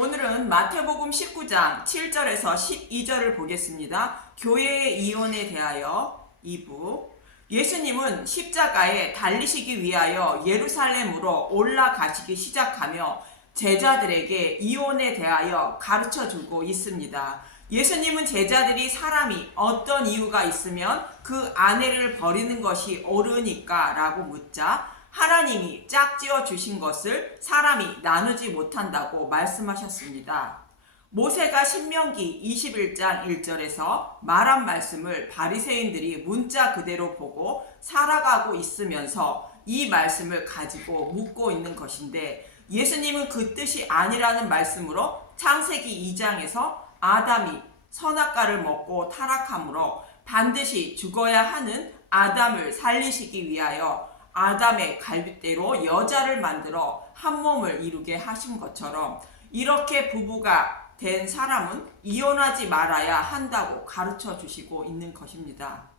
오늘은 마태복음 19장 7절에서 12절을 보겠습니다. 교회의 이혼에 대하여 2부. 예수님은 십자가에 달리시기 위하여 예루살렘으로 올라가시기 시작하며 제자들에게 이혼에 대하여 가르쳐주고 있습니다. 예수님은 제자들이 사람이 어떤 이유가 있으면 그 아내를 버리는 것이 옳으니까 라고 묻자 하나님이 짝지어 주신 것을 사람이 나누지 못한다고 말씀하셨습니다. 모세가 신명기 21장 1절에서 말한 말씀을 바리새인들이 문자 그대로 보고 살아가고 있으면서 이 말씀을 가지고 묻고 있는 것인데, 예수님은 그 뜻이 아니라는 말씀으로 창세기 2장에서 아담이 선악과를 먹고 타락함으로 반드시 죽어야 하는 아담을 살리시기 위하여 아담의 갈빗대로 여자를 만들어 한 몸을 이루게 하신 것처럼, 이렇게 부부가 된 사람은 이혼하지 말아야 한다고 가르쳐 주시고 있는 것입니다.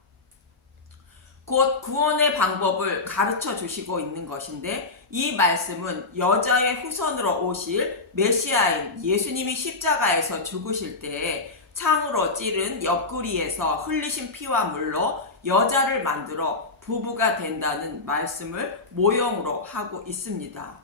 곧 구원의 방법을 가르쳐 주시고 있는 것인데, 이 말씀은 여자의 후손으로 오실 메시아인 예수님이 십자가에서 죽으실 때에 창으로 찌른 옆구리에서 흘리신 피와 물로 여자를 만들어 부부가 된다는 말씀을 모형으로 하고 있습니다.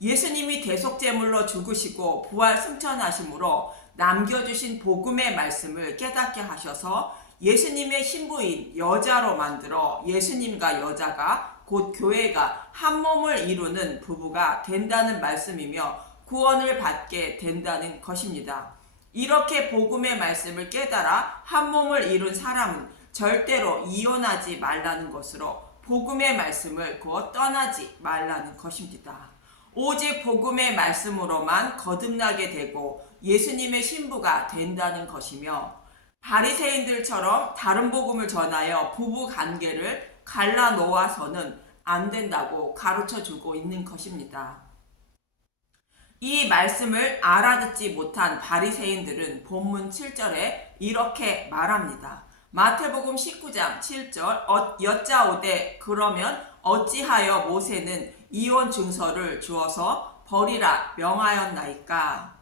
예수님이 대속제물로 죽으시고 부활 승천하심으로 남겨주신 복음의 말씀을 깨닫게 하셔서 예수님의 신부인 여자로 만들어 예수님과 여자가 곧 교회가 한 몸을 이루는 부부가 된다는 말씀이며 구원을 받게 된다는 것입니다. 이렇게 복음의 말씀을 깨달아 한 몸을 이룬 사람은 절대로 이혼하지 말라는 것으로 복음의 말씀을 곧 떠나지 말라는 것입니다. 오직 복음의 말씀으로만 거듭나게 되고 예수님의 신부가 된다는 것이며, 바리새인들처럼 다른 복음을 전하여 부부 관계를 갈라놓아서는 안 된다고 가르쳐 주고 있는 것입니다. 이 말씀을 알아듣지 못한 바리새인들은 본문 7절에 이렇게 말합니다. 마태복음 19장 7절 여짜오되 그러면 어찌하여 모세는 이혼 증서를 주어서 버리라 명하였나이까?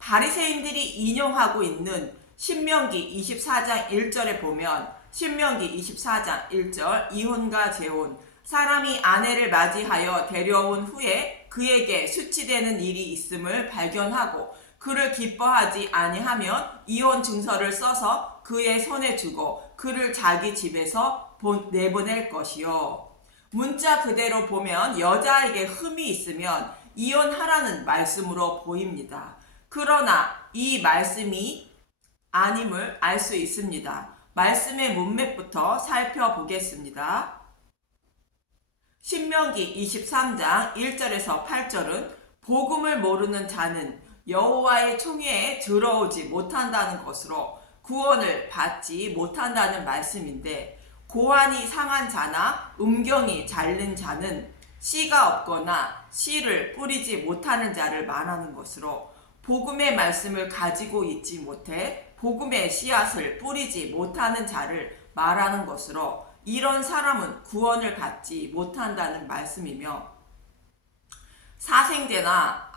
바리새인들이 인용하고 있는 신명기 24장 1절에 보면, 신명기 24장 1절 이혼과 재혼, 사람이 아내를 맞이하여 데려온 후에 그에게 수치되는 일이 있음을 발견하고 그를 기뻐하지 아니하면 이혼 증서를 써서 그의 손에 주고 그를 자기 집에서 내보낼 것이요. 문자 그대로 보면 여자에게 흠이 있으면 이혼하라는 말씀으로 보입니다. 그러나 이 말씀이 아님을 알 수 있습니다. 말씀의 문맥부터 살펴보겠습니다. 신명기 23장 1절에서 8절은 복음을 모르는 자는 여호와의 총회에 들어오지 못한다는 것으로 구원을 받지 못한다는 말씀인데, 고환이 상한 자나 음경이 잘린 자는 씨가 없거나 씨를 뿌리지 못하는 자를 말하는 것으로, 복음의 말씀을 가지고 있지 못해 복음의 씨앗을 뿌리지 못하는 자를 말하는 것으로, 이런 사람은 구원을 받지 못한다는 말씀이며, 사생제나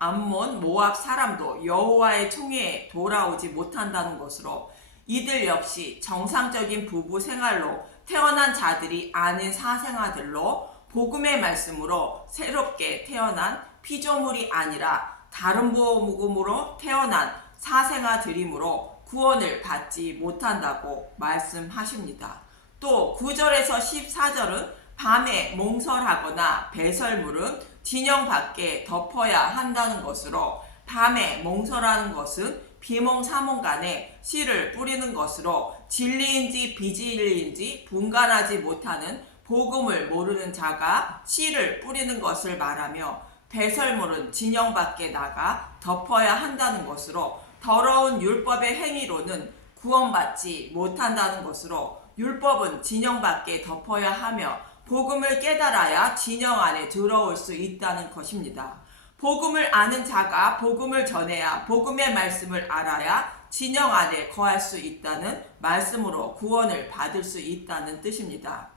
암몬 모압 사람도 여호와의 총회에 돌아오지 못한다는 것으로, 이들 역시 정상적인 부부 생활로 태어난 자들이 아닌 사생아들로 복음의 말씀으로 새롭게 태어난 피조물이 아니라 다른 복음으로 태어난 사생아들이므로 구원을 받지 못한다고 말씀하십니다. 또 9절에서 14절은 밤에 몽설하거나 배설물은 진영 밖에 덮어야 한다는 것으로, 밤에 몽설하는 것은 비몽사몽 간에 씨를 뿌리는 것으로 진리인지 비진리인지 분간하지 못하는 복음을 모르는 자가 씨를 뿌리는 것을 말하며, 배설물은 진영 밖에 나가 덮어야 한다는 것으로 더러운 율법의 행위로는 구원받지 못한다는 것으로, 율법은 진영 밖에 덮어야 하며 복음을 깨달아야 진영 안에 들어올 수 있다는 것입니다. 복음을 아는 자가 복음을 전해야 복음의 말씀을 알아야 진영 안에 거할 수 있다는 말씀으로 구원을 받을 수 있다는 뜻입니다.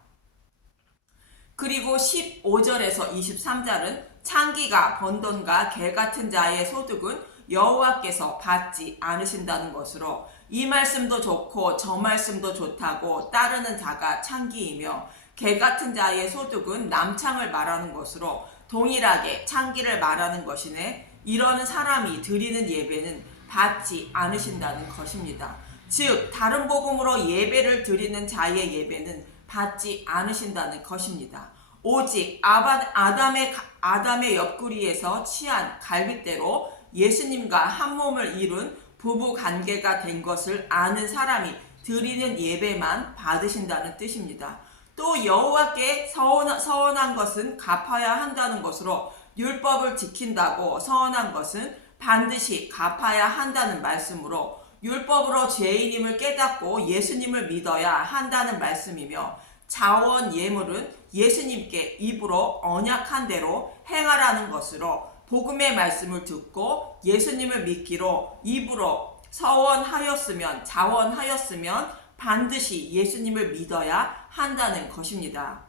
그리고 15절에서 23절은 창기가 번 돈과 개 같은 자의 소득은 여호와께서 받지 않으신다는 것으로 이 말씀도 좋고 저 말씀도 좋다고 따르는 자가 창기이며 개 같은 자의 소득은 남창을 말하는 것으로 동일하게 창기를 말하는 것이네 이러는 사람이 드리는 예배는 받지 않으신다는 것입니다. 즉 다른 복음으로 예배를 드리는 자의 예배는 받지 않으신다는 것입니다. 오직 아담의 옆구리에서 취한 갈빗대로 예수님과 한 몸을 이룬 부부 관계가 된 것을 아는 사람이 드리는 예배만 받으신다는 뜻입니다. 또 여호와께 서원한 것은 갚아야 한다는 것으로 율법을 지킨다고 서원한 것은 반드시 갚아야 한다는 말씀으로 율법으로 죄인임을 깨닫고 예수님을 믿어야 한다는 말씀이며 자원 예물은 예수님께 입으로 언약한 대로 행하라는 것으로 복음의 말씀을 듣고 예수님을 믿기로 입으로 서원하였으면 자원하였으면 반드시 예수님을 믿어야 한다는 것입니다.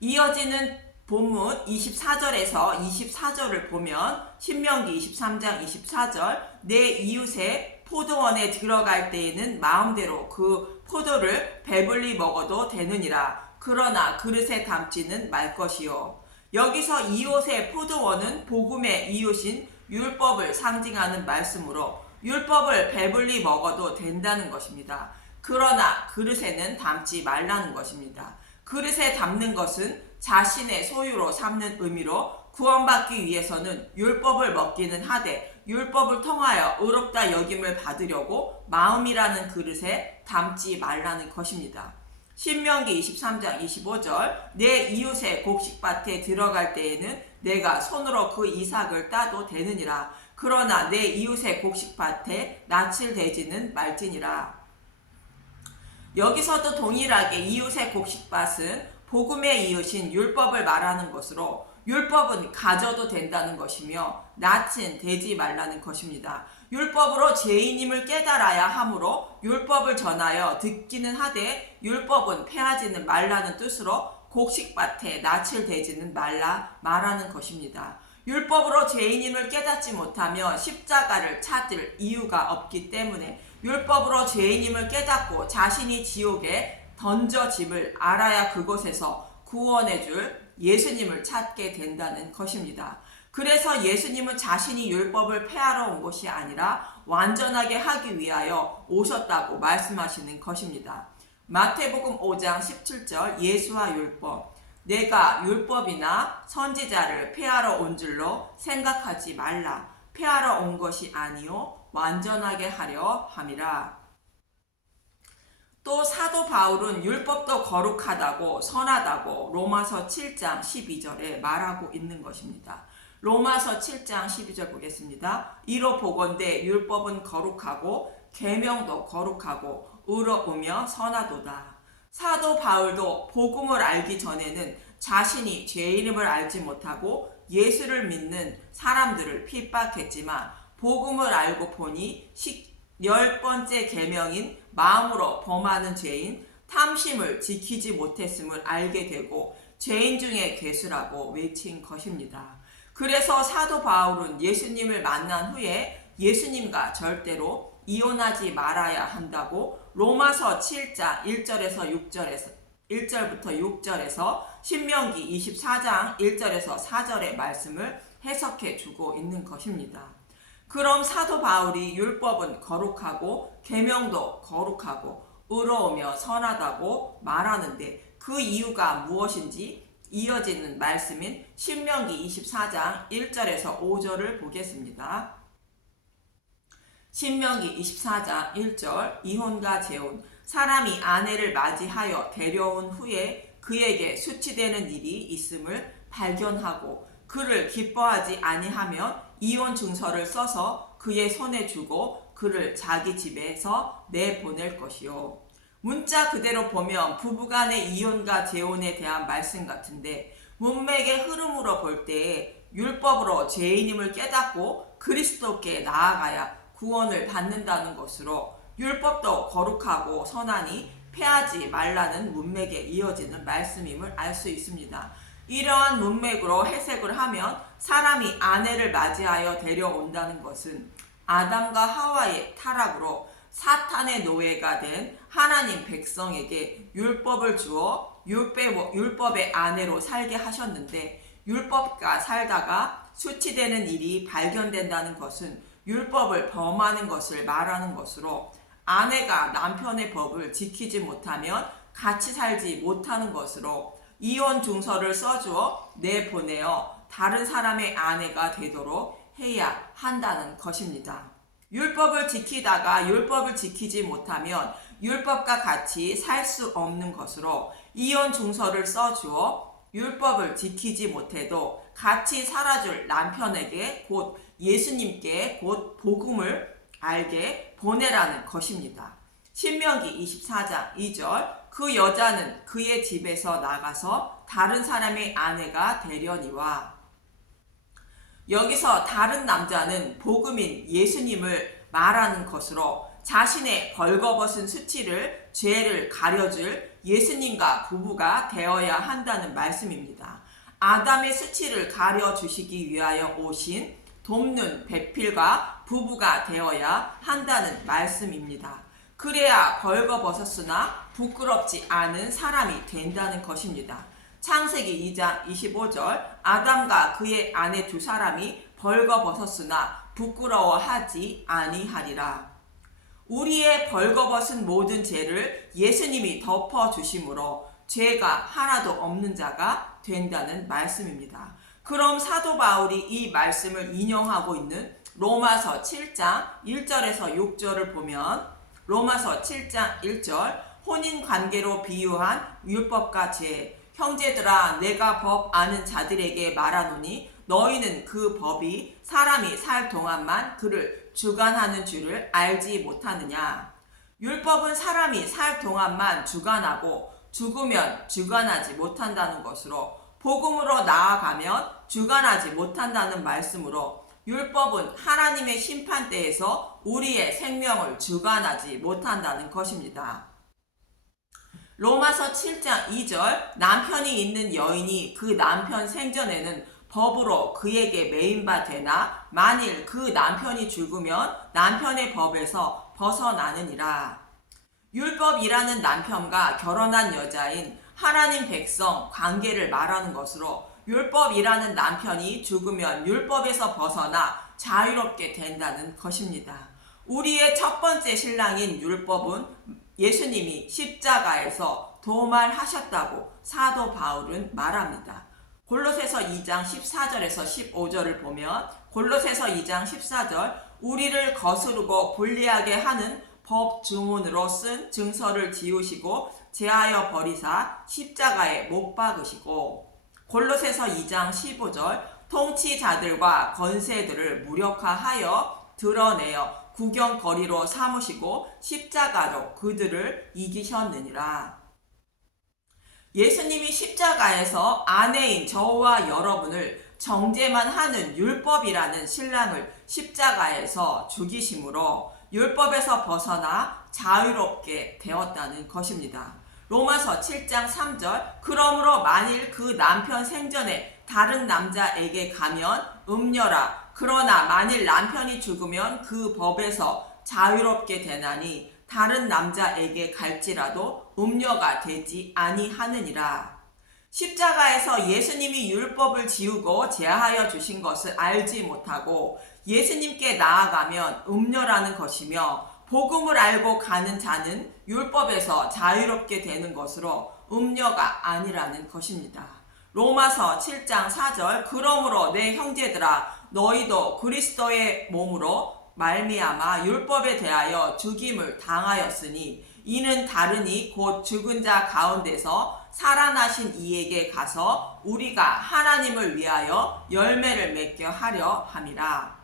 이어지는 본문 24절에서 24절을 보면 신명기 23장 24절 내 이웃의 포도원에 들어갈 때에는 마음대로 그 포도를 배불리 먹어도 되느니라. 그러나 그릇에 담지는 말 것이요. 여기서 이웃의 포도원은 복음의 이웃인 율법을 상징하는 말씀으로 율법을 배불리 먹어도 된다는 것입니다. 그러나 그릇에는 담지 말라는 것입니다. 그릇에 담는 것은 자신의 소유로 삼는 의미로 구원받기 위해서는 율법을 먹기는 하되 율법을 통하여 의롭다 여김을 받으려고 마음이라는 그릇에 담지 말라는 것입니다. 신명기 23장 25절 내 이웃의 곡식밭에 들어갈 때에는 내가 손으로 그 이삭을 따도 되느니라. 그러나 내 이웃의 곡식밭에 낯을 대지는 말지니라. 여기서도 동일하게 이웃의 곡식밭은 복음의 이웃인 율법을 말하는 것으로 율법은 가져도 된다는 것이며 낯은 대지 말라는 것입니다. 율법으로 죄인임을 깨달아야 하므로 율법을 전하여 듣기는 하되 율법은 폐하지는 말라는 뜻으로 곡식밭에 낯을 대지는 말라 말하는 것입니다. 율법으로 죄인임을 깨닫지 못하며 십자가를 찾을 이유가 없기 때문에 율법으로 죄인임을 깨닫고 자신이 지옥에 던져짐을 알아야 그곳에서 구원해줄 예수님을 찾게 된다는 것입니다. 그래서 예수님은 자신이 율법을 폐하러 온 것이 아니라 완전하게 하기 위하여 오셨다고 말씀하시는 것입니다. 마태복음 5장 17절 예수와 율법 내가 율법이나 선지자를 폐하러 온 줄로 생각하지 말라. 폐하러 온 것이 아니요 완전하게 하려 함이라. 또 사도 바울은 율법도 거룩하다고 선하다고 로마서 7장 12절에 말하고 있는 것입니다. 로마서 7장 12절 보겠습니다. 이로 보건대 율법은 거룩하고 계명도 거룩하고 의로우며 선하도다. 사도 바울도 복음을 알기 전에는 자신이 죄인임을 알지 못하고 예수를 믿는 사람들을 핍박했지만 복음을 알고 보니 10번째 계명인 마음으로 범하는 죄인 탐심을 지키지 못했음을 알게 되고 죄인 중에 괴수라고 외친 것입니다. 그래서 사도 바울은 예수님을 만난 후에 예수님과 절대로 이혼하지 말아야 한다고 로마서 7장 1절부터 6절에서 신명기 24장 1절에서 4절의 말씀을 해석해 주고 있는 것입니다. 그럼 사도 바울이 율법은 거룩하고 계명도 거룩하고 의로우며 선하다고 말하는데 그 이유가 무엇인지 이어지는 말씀인 신명기 24장 1절에서 5절을 보겠습니다. 신명기 24장 1절 이혼과 재혼 사람이 아내를 맞이하여 데려온 후에 그에게 수치되는 일이 있음을 발견하고 그를 기뻐하지 아니하면 이혼 증서를 써서 그의 손에 주고 그를 자기 집에서 내보낼 것이요. 문자 그대로 보면 부부간의 이혼과 재혼에 대한 말씀 같은데 문맥의 흐름으로 볼 때에 율법으로 죄인임을 깨닫고 그리스도께 나아가야 구원을 받는다는 것으로 율법도 거룩하고 선하니 폐하지 말라는 문맥에 이어지는 말씀임을 알 수 있습니다. 이러한 문맥으로 해석을 하면 사람이 아내를 맞이하여 데려온다는 것은 아담과 하와의 타락으로 사탄의 노예가 된 하나님 백성에게 율법을 주어 율법의 아내로 살게 하셨는데, 율법과 살다가 수치되는 일이 발견된다는 것은 율법을 범하는 것을 말하는 것으로, 아내가 남편의 법을 지키지 못하면 같이 살지 못하는 것으로 이혼 증서를 써주어 내보내어 다른 사람의 아내가 되도록 해야 한다는 것입니다. 율법을 지키다가 율법을 지키지 못하면 율법과 같이 살 수 없는 것으로 이혼 증서를 써주어 율법을 지키지 못해도 같이 살아줄 남편에게 곧 예수님께 곧 복음을 알게 보내라는 것입니다. 신명기 24장 2절 그 여자는 그의 집에서 나가서 다른 사람의 아내가 되려니와. 여기서 다른 남자는 복음인 예수님을 말하는 것으로 자신의 벌거벗은 수치를 죄를 가려줄 예수님과 부부가 되어야 한다는 말씀입니다. 아담의 수치를 가려주시기 위하여 오신 돕는 배필과 부부가 되어야 한다는 말씀입니다. 그래야 벌거벗었으나 부끄럽지 않은 사람이 된다는 것입니다. 창세기 2장 25절 아담과 그의 아내 두 사람이 벌거벗었으나 부끄러워하지 아니하리라. 우리의 벌거벗은 모든 죄를 예수님이 덮어주심으로 죄가 하나도 없는 자가 된다는 말씀입니다. 그럼 사도 바울이 이 말씀을 인용하고 있는 로마서 7장 1절에서 6절을 보면, 로마서 7장 1절 혼인관계로 비유한 율법과 죄, 형제들아 내가 법 아는 자들에게 말하노니 너희는 그 법이 사람이 살 동안만 그를 주관하는 줄을 알지 못하느냐. 율법은 사람이 살 동안만 주관하고 죽으면 주관하지 못한다는 것으로, 복음으로 나아가면 주관하지 못한다는 말씀으로, 율법은 하나님의 심판대에서 우리의 생명을 주관하지 못한다는 것입니다. 로마서 7장 2절 남편이 있는 여인이 그 남편 생전에는 법으로 그에게 매인 바 되나 만일 그 남편이 죽으면 남편의 법에서 벗어나느니라. 율법이라는 남편과 결혼한 여자인 하나님 백성 관계를 말하는 것으로, 율법이라는 남편이 죽으면 율법에서 벗어나 자유롭게 된다는 것입니다. 우리의 첫 번째 신랑인 율법은 예수님이 십자가에서 도말하셨다고 사도 바울은 말합니다. 골로새서 2장 14절에서 15절을 보면, 골로새서 2장 14절 우리를 거스르고 불리하게 하는 법 주문으로 쓴 증서를 지우시고 제하여 버리사 십자가에 못 박으시고, 골로새서 2장 15절 통치자들과 권세들을 무력화하여 드러내어 구경거리로 삼으시고 십자가로 그들을 이기셨느니라. 예수님이 십자가에서 아내인 저와 여러분을 정죄만 하는 율법이라는 신랑을 십자가에서 죽이심으로 율법에서 벗어나 자유롭게 되었다는 것입니다. 로마서 7장 3절 그러므로 만일 그 남편 생전에 다른 남자에게 가면 음녀라. 그러나 만일 남편이 죽으면 그 법에서 자유롭게 되나니 다른 남자에게 갈지라도 음녀가 되지 아니하느니라. 십자가에서 예수님이 율법을 지우고 제하여 주신 것을 알지 못하고 예수님께 나아가면 음녀라는 것이며, 복음을 알고 가는 자는 율법에서 자유롭게 되는 것으로 음녀가 아니라는 것입니다. 로마서 7장 4절 그러므로 내 형제들아 너희도 그리스도의 몸으로 말미암아 율법에 대하여 죽임을 당하였으니 이는 다르니 곧 죽은 자 가운데서 살아나신 이에게 가서 우리가 하나님을 위하여 열매를 맺게 하려 함이라.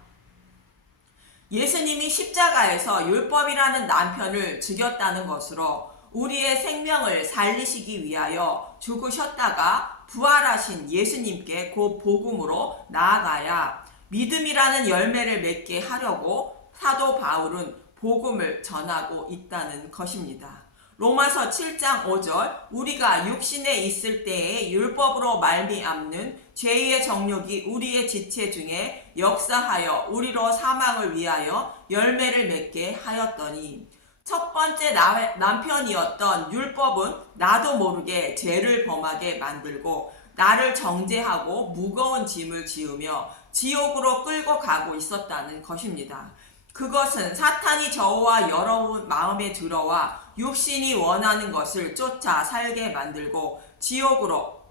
예수님이 십자가에서 율법이라는 남편을 죽였다는 것으로 우리의 생명을 살리시기 위하여 죽으셨다가 부활하신 예수님께 곧 복음으로 나아가야 믿음이라는 열매를 맺게 하려고 사도 바울은 복음을 전하고 있다는 것입니다. 로마서 7장 5절 우리가 육신에 있을 때에 율법으로 말미암는 죄의 정욕이 우리의 지체 중에 역사하여 우리로 사망을 위하여 열매를 맺게 하였더니 첫 번째 남편이었던 율법은 나도 모르게 죄를 범하게 만들고 나를 정죄하고 무거운 짐을 지으며 지옥으로 끌고 가고 있었다는 것입니다. 그것은 사탄이 저와 여러분 마음에 들어와 육신이 원하는 것을 쫓아 살게 만들고 지옥으로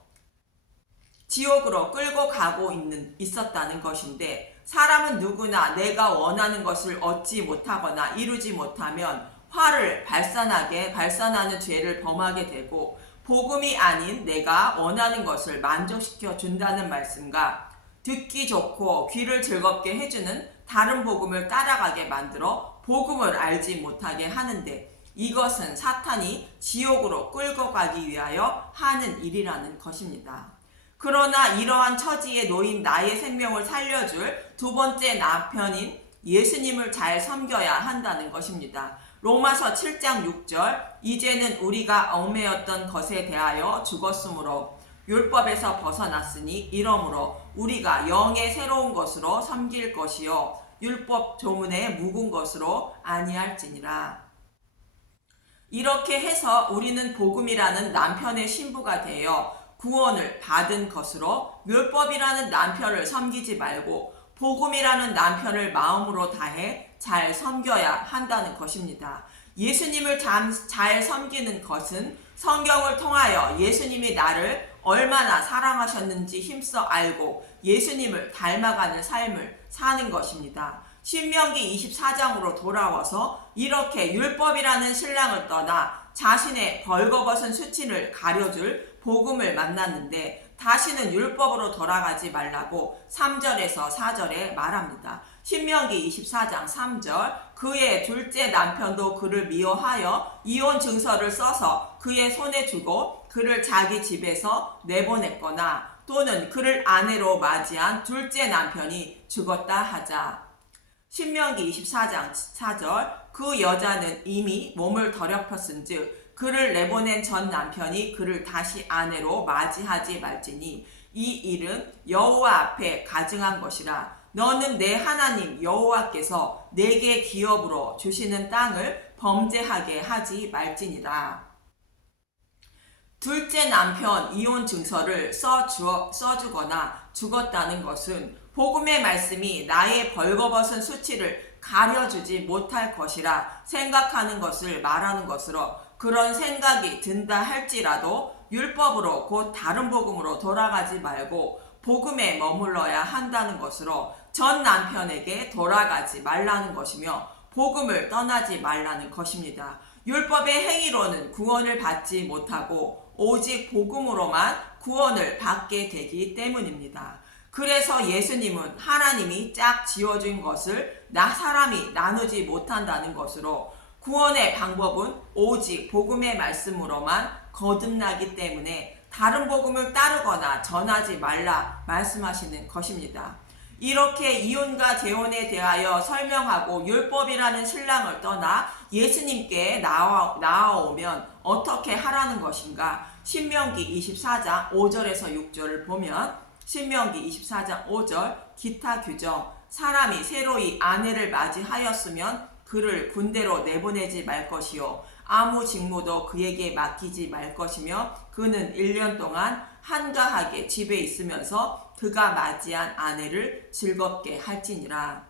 끌고 가고 있었다는 것인데, 사람은 누구나 내가 원하는 것을 얻지 못하거나 이루지 못하면 화를 발산하는 죄를 범하게 되고, 복음이 아닌 내가 원하는 것을 만족시켜 준다는 말씀과 듣기 좋고 귀를 즐겁게 해주는 다른 복음을 따라가게 만들어 복음을 알지 못하게 하는데, 이것은 사탄이 지옥으로 끌고 가기 위하여 하는 일이라는 것입니다. 그러나 이러한 처지에 놓인 나의 생명을 살려줄 두 번째 남편인 예수님을 잘 섬겨야 한다는 것입니다. 로마서 7장 6절 이제는 우리가 얽매였던 것에 대하여 죽었으므로 율법에서 벗어났으니 이러므로 우리가 영의 새로운 것으로 섬길 것이요 율법 조문에 묵은 것으로 아니할지니라. 이렇게 해서 우리는 복음이라는 남편의 신부가 되어 구원을 받은 것으로 율법이라는 남편을 섬기지 말고 복음이라는 남편을 마음으로 다해 잘 섬겨야 한다는 것입니다. 예수님을 잘 섬기는 것은 성경을 통하여 예수님이 나를 얼마나 사랑하셨는지 힘써 알고 예수님을 닮아가는 삶을 사는 것입니다. 신명기 24장으로 돌아와서 이렇게 율법이라는 신랑을 떠나 자신의 벌거벗은 수치를 가려줄 복음을 만났는데, 다시는 율법으로 돌아가지 말라고 3절에서 4절에 말합니다. 신명기 24장 3절 그의 둘째 남편도 그를 미워하여 이혼 증서를 써서 그의 손에 주고 그를 자기 집에서 내보냈거나 또는 그를 아내로 맞이한 둘째 남편이 죽었다 하자. 신명기 24장 4절 그 여자는 이미 몸을 더럽혔은즉 그를 내보낸 전 남편이 그를 다시 아내로 맞이하지 말지니 이 일은 여호와 앞에 가증한 것이라. 너는 내 하나님 여호와께서 내게 기업으로 주시는 땅을 범죄하게 하지 말지니라. 둘째 남편 이혼 증서를 써주거나 죽었다는 것은 복음의 말씀이 나의 벌거벗은 수치를 가려주지 못할 것이라 생각하는 것을 말하는 것으로, 그런 생각이 든다 할지라도 율법으로 곧 다른 복음으로 돌아가지 말고 복음에 머물러야 한다는 것으로 전 남편에게 돌아가지 말라는 것이며 복음을 떠나지 말라는 것입니다. 율법의 행위로는 구원을 받지 못하고 오직 복음으로만 구원을 받게 되기 때문입니다. 그래서 예수님은 하나님이 짝 지어준 것을 사람이 나누지 못한다는 것으로 구원의 방법은 오직 복음의 말씀으로만 거듭나기 때문에 다른 복음을 따르거나 전하지 말라 말씀하시는 것입니다. 이렇게 이혼과 재혼에 대하여 설명하고 율법이라는 신랑을 떠나 예수님께 나아오면 어떻게 하라는 것인가? 신명기 24장 5절에서 6절을 보면, 신명기 24장 5절 기타 규정 사람이 새로이 아내를 맞이하였으면 그를 군대로 내보내지 말 것이요 아무 직무도 그에게 맡기지 말 것이며 그는 1년 동안 한가하게 집에 있으면서 그가 맞이한 아내를 즐겁게 할지니라.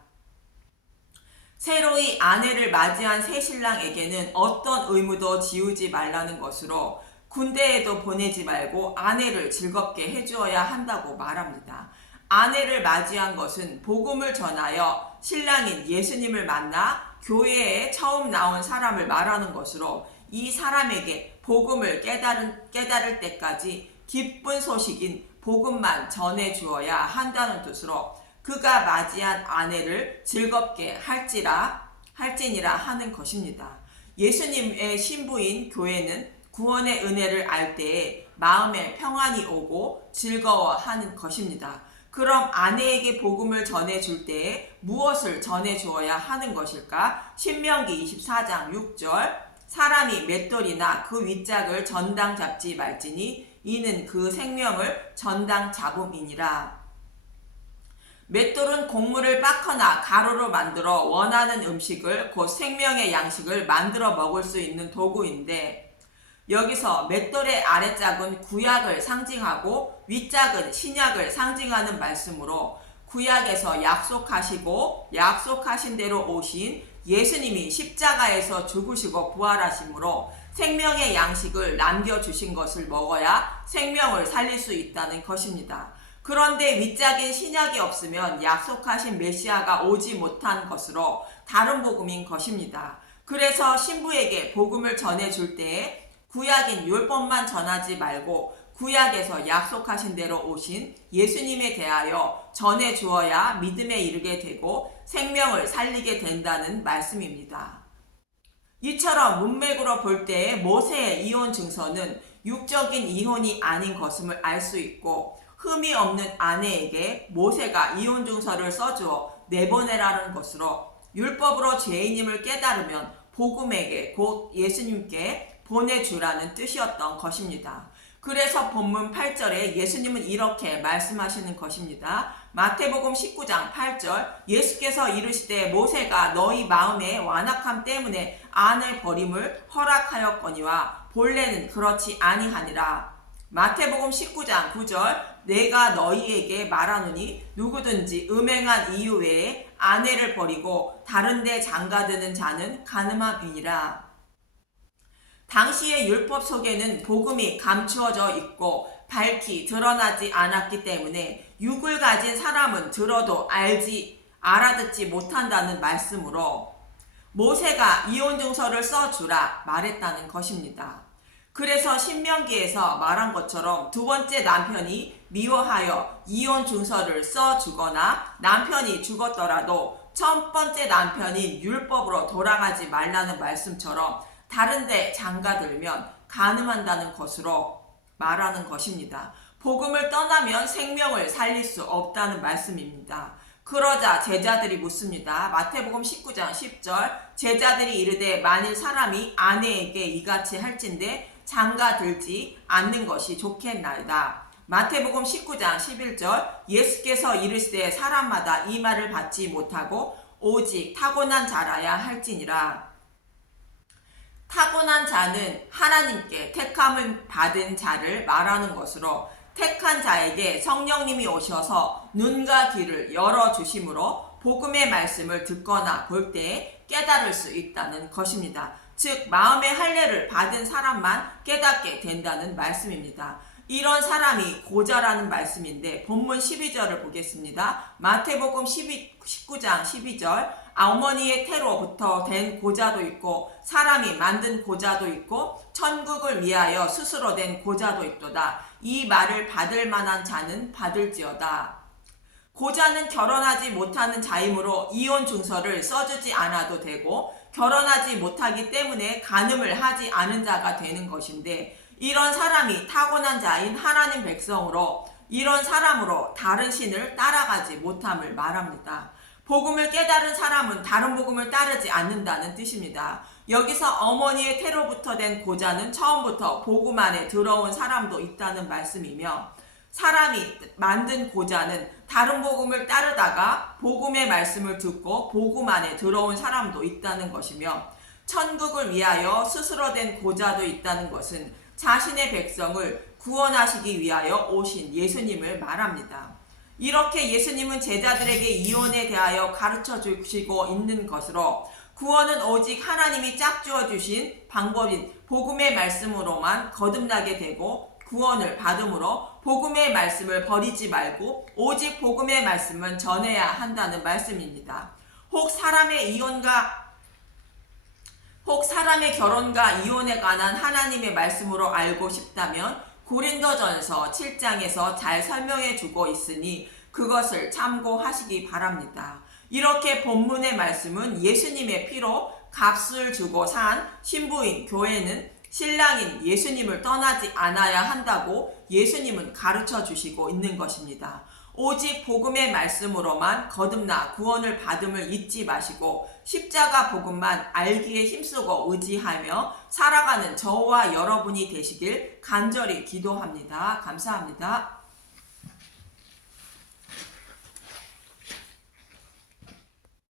새로이 아내를 맞이한 새 신랑에게는 어떤 의무도 지우지 말라는 것으로 군대에도 보내지 말고 아내를 즐겁게 해주어야 한다고 말합니다. 아내를 맞이한 것은 복음을 전하여 신랑인 예수님을 만나 교회에 처음 나온 사람을 말하는 것으로, 이 사람에게 복음을 깨달을 때까지 기쁜 소식인 복음만 전해주어야 한다는 뜻으로 그가 맞이한 아내를 즐겁게 할지니라 하는 것입니다. 예수님의 신부인 교회는 구원의 은혜를 알 때에 마음에 평안이 오고 즐거워하는 것입니다. 그럼 아내에게 복음을 전해줄 때에 무엇을 전해주어야 하는 것일까? 신명기 24장 6절 사람이 맷돌이나 그 윗짝을 전당 잡지 말지니 이는 그 생명을 전당 잡음이니라. 맷돌은 곡물을 빻거나 가루로 만들어 원하는 음식을 곧 생명의 양식을 만들어 먹을 수 있는 도구인데, 여기서 맷돌의 아래짝은 구약을 상징하고 윗짝은 신약을 상징하는 말씀으로 구약에서 약속하신 대로 오신 예수님이 십자가에서 죽으시고 부활하심으로 생명의 양식을 남겨주신 것을 먹어야 생명을 살릴 수 있다는 것입니다. 그런데 윗짝인 신약이 없으면 약속하신 메시아가 오지 못한 것으로 다른 복음인 것입니다. 그래서 신부에게 복음을 전해줄 때에 구약인 율법만 전하지 말고 구약에서 약속하신 대로 오신 예수님에 대하여 전해 주어야 믿음에 이르게 되고 생명을 살리게 된다는 말씀입니다. 이처럼 문맥으로 볼 때에 모세의 이혼 증서는 육적인 이혼이 아닌 것임을 알 수 있고, 흠이 없는 아내에게 모세가 이혼 증서를 써주어 내보내라는 것으로 율법으로 죄인임을 깨달으면 복음에게 곧 예수님께 보내주라는 뜻이었던 것입니다. 그래서 본문 8절에 예수님은 이렇게 말씀하시는 것입니다. 마태복음 19장 8절, 예수께서 이르시되 모세가 너희 마음의 완악함 때문에 아내 버림을 허락하였거니와 본래는 그렇지 아니하니라. 마태복음 19장 9절, 내가 너희에게 말하노니 누구든지 음행한 이유 외에 아내를 버리고 다른 데 장가드는 자는 간음함이니라. 당시의 율법 속에는 복음이 감추어져 있고 밝히 드러나지 않았기 때문에 육을 가진 사람은 들어도 알아듣지 못한다는 말씀으로 모세가 이혼 증서를 써주라 말했다는 것입니다. 그래서 신명기에서 말한 것처럼 두 번째 남편이 미워하여 이혼 증서를 써주거나 남편이 죽었더라도 첫 번째 남편인 율법으로 돌아가지 말라는 말씀처럼 다른데 장가들면 간음한다는 것으로 말하는 것입니다. 복음을 떠나면 생명을 살릴 수 없다는 말씀입니다. 그러자 제자들이 묻습니다. 마태복음 19장 10절, 제자들이 이르되 만일 사람이 아내에게 이같이 할진대 장가들지 않는 것이 좋겠나이다. 마태복음 19장 11절, 예수께서 이르시되 사람마다 이 말을 받지 못하고 오직 타고난 자라야 할지니라. 타고난 자는 하나님께 택함을 받은 자를 말하는 것으로 택한 자에게 성령님이 오셔서 눈과 귀를 열어주심으로 복음의 말씀을 듣거나 볼 때 깨달을 수 있다는 것입니다. 즉 마음의 할례를 받은 사람만 깨닫게 된다는 말씀입니다. 이런 사람이 고자라는 말씀인데 본문 12절을 보겠습니다. 마태복음 19장 12절, 어머니의 태로부터 된 고자도 있고 사람이 만든 고자도 있고 천국을 위하여 스스로 된 고자도 있도다. 이 말을 받을 만한 자는 받을지어다. 고자는 결혼하지 못하는 자이므로 이혼 증서를 써주지 않아도 되고 결혼하지 못하기 때문에 간음을 하지 않은 자가 되는 것인데, 이런 사람이 타고난 자인 하나님 백성으로 이런 사람으로 다른 신을 따라가지 못함을 말합니다. 복음을 깨달은 사람은 다른 복음을 따르지 않는다는 뜻입니다. 여기서 어머니의 태로부터 된 고자는 처음부터 복음 안에 들어온 사람도 있다는 말씀이며, 사람이 만든 고자는 다른 복음을 따르다가 복음의 말씀을 듣고 복음 안에 들어온 사람도 있다는 것이며, 천국을 위하여 스스로 된 고자도 있다는 것은 자신의 백성을 구원하시기 위하여 오신 예수님을 말합니다. 이렇게 예수님은 제자들에게 이혼에 대하여 가르쳐 주시고 있는 것으로 구원은 오직 하나님이 짝주어 주신 방법인 복음의 말씀으로만 거듭나게 되고, 구원을 받음으로 복음의 말씀을 버리지 말고 오직 복음의 말씀은 전해야 한다는 말씀입니다. 혹 사람의 결혼과 이혼에 관한 하나님의 말씀으로 알고 싶다면 고린도전서 7장에서 잘 설명해 주고 있으니 그것을 참고하시기 바랍니다. 이렇게 본문의 말씀은 예수님의 피로 값을 주고 산 신부인 교회는 신랑인 예수님을 떠나지 않아야 한다고 예수님은 가르쳐 주시고 있는 것입니다. 오직 복음의 말씀으로만 거듭나 구원을 받음을 잊지 마시고 십자가 복음만 알기에 힘쓰고 의지하며 살아가는 저와 여러분이 되시길 간절히 기도합니다. 감사합니다.